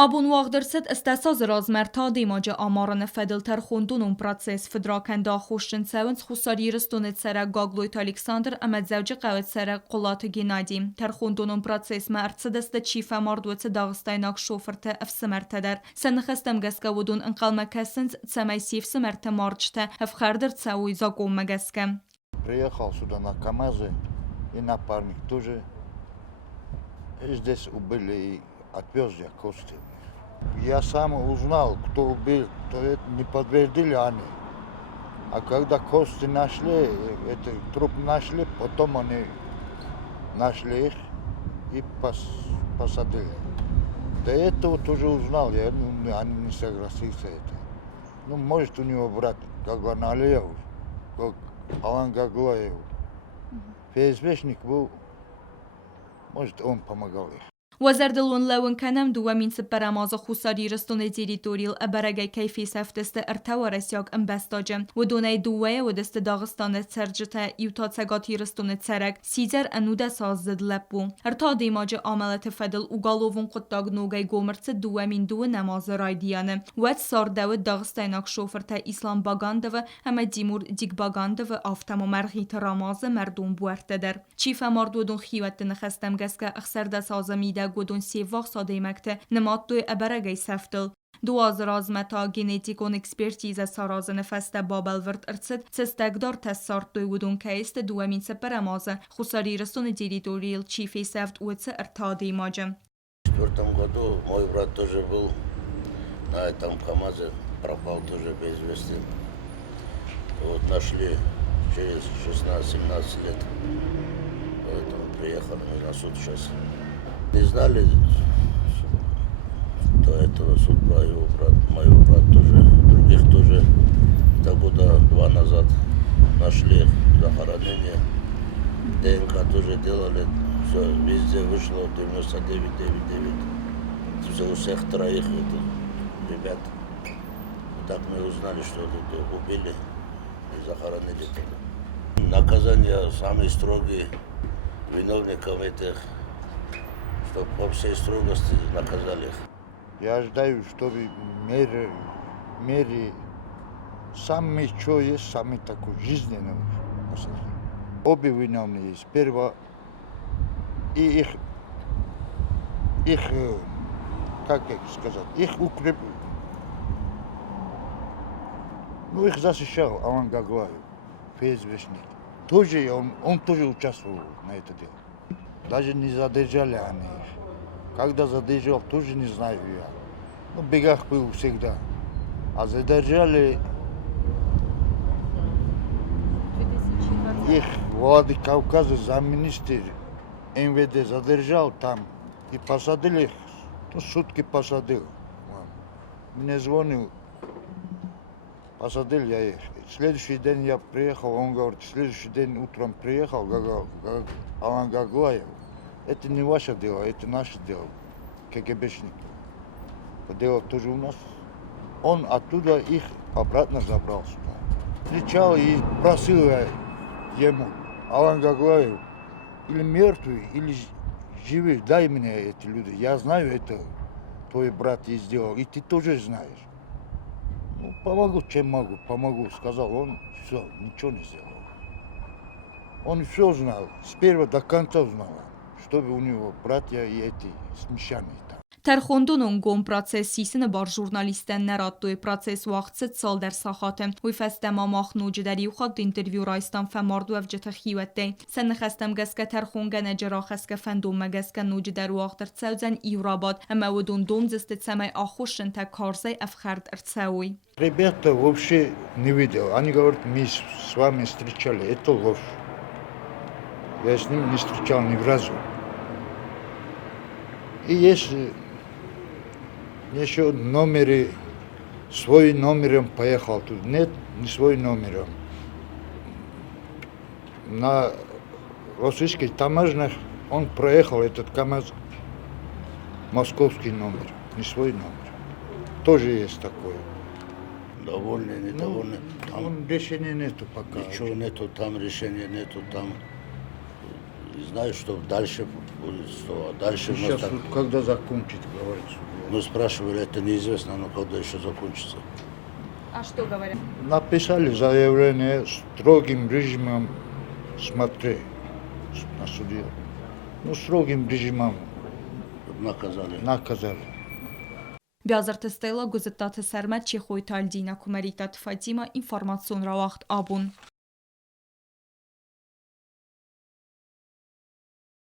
Abun wagdırsit istesaz razmerta dimaca amaran fedil terxundunun proces fedrakenda خوشن سوانس خساری رستونت سر گاگلویت الکساندر امد زوج قوت سر قلات گنادیم terxundunun proces ما ارتسدست چیف مردوت داغستایناک شوفرت افسمرت در سنخستم گسکا ودون انقل مکسنز سمای سیف سمرت مارچت افخردر تساوي زاقوم مگسکم. Приехал сюда на КамАЗе и напарник тоже. И здесь убили и отвез я кости. Я сам узнал, кто убил, то это не подтвердили они. А когда кости нашли, это труп нашли, потом они нашли их и посадили. До этого тоже узнал, они не согласились это. Ну, может, у него брат Гаглан Алиев, как Алан Гаглаев, ФСБшник был, может, он помогал их. وزردلون لون کنم دو من سپرماز خساری رستون تریتوریل ابرگی کیفی سفتست ارتوارسیاگ امبستاجم و دونای دوه و دست داغستان سرجتا یوتا تسگاتی رستون تسرگ سیزر انوده سازد لبو ارتا دیماج عملت فدل اوگالوون قطاگ نوگای گومرت دوه من دو نماز رای دیانه و سارده و داغستاناک شوفرت اسلام باگانده و همه دیمور دیگ باگانده و آفتم و مرغیت راماز مردم بورته در چیف مردودون خیوت نخستم گسکه اخسرده سازمیده گودون سیواق ساده مکته نماد دوی ابرگی سفتل. دواز رازمتا گنیتیکون اکسپرتیز سارازن فسته بابل ورد ارتسد سستگدار تسارت دوی ودون کهست دوامین سپرمازه خساری رسون териториал чифей сефт уэце артади маджем. В 2004 году мой брат тоже был на этом КамАЗе, пропал тоже без вести. Вот нашли через 16-17 лет, поэтому приехали на суд сейчас. Не знали, что этого судьба его брат, моего брата тоже, других тоже. Это года 2 назад нашли захоронение. ДНК тоже делали, все, везде вышло 99,99. Все, у всех троих ребят. И так мы узнали, что убили и захоронили. Наказания самые строгие виновникам этих, чтобы по всей строгости наказали их. Я ждаю, чтобы мере самый что есть, самый такой жизненный посадили. Обе виновные есть. Первое, и их, как сказать, их укрепили. Ну, их защищал Алан Гаглаев, ФСБшник. Тоже он тоже участвовал на это дело. Даже не задержали они их. Когда задержал, тоже не знаю я. Ну, в бегах был всегда. А задержали их Влады Кавказа, замминистр МВД задержал там и посадили их. Ну, сутки посадил. Мне звонил, посадил я их. Следующий день я приехал, он говорит, следующий день утром приехал, Алан Гаглаев. Это не ваше дело, это наше дело, КГБшник. Дело тоже у нас. Он оттуда их обратно забрал сюда. Кричал и просил ему, Алан Гаглаев, или мертвый, или живый, дай мне эти люди. Я знаю, это твой брат и сделал, и ты тоже знаешь. Ну, помогу, чем могу, помогу, сказал он, все, ничего не сделал. Он все знал, с первого до конца знал, чтобы у него братья и эти смешанные там. Terxondunun gom prosesisini bar jurnalisten nerattoy proces waqtsit sal der saxatem و فستما مخنوج دری و خد اینترویو رایستان فمارد و وجت خیوته سن خستم گسکه ترخونگن جرا خسکه فندوم مگسکه نوج در وقت ارتسوزن ایراباد اما ودون دوم زست سمای آخوشن تا کارزای افخرد ارتسوی. Ребята вообще не видел. Они говорят, мы с вами встречали. Это ложь. Я с ним не встречал ни разу. И если еще номеры, свой номером поехал тут. Нет, не свой номером. На российских таможнях он проехал этот КамАЗ, московский номер, не свой номер. Тоже есть такое. Довольны, недовольны. Там решения нету пока. Ничего нету, там решения нету, там. Не знаю, что дальше будет, что дальше у нас Сейчас так. вот, когда закончить, говорит судья. Ну, спрашивали, это неизвестно, но когда еще закончится. А что говорят? Написали заявление строгим режимом смотри на судью. Ну, строгим режимом наказали. Բյազրտը ստելա գուզտատը սերմət չի խույթալ դինա կումերիտատ Ֆատիմա ինֆորմացիոն ռավախտ աբուն։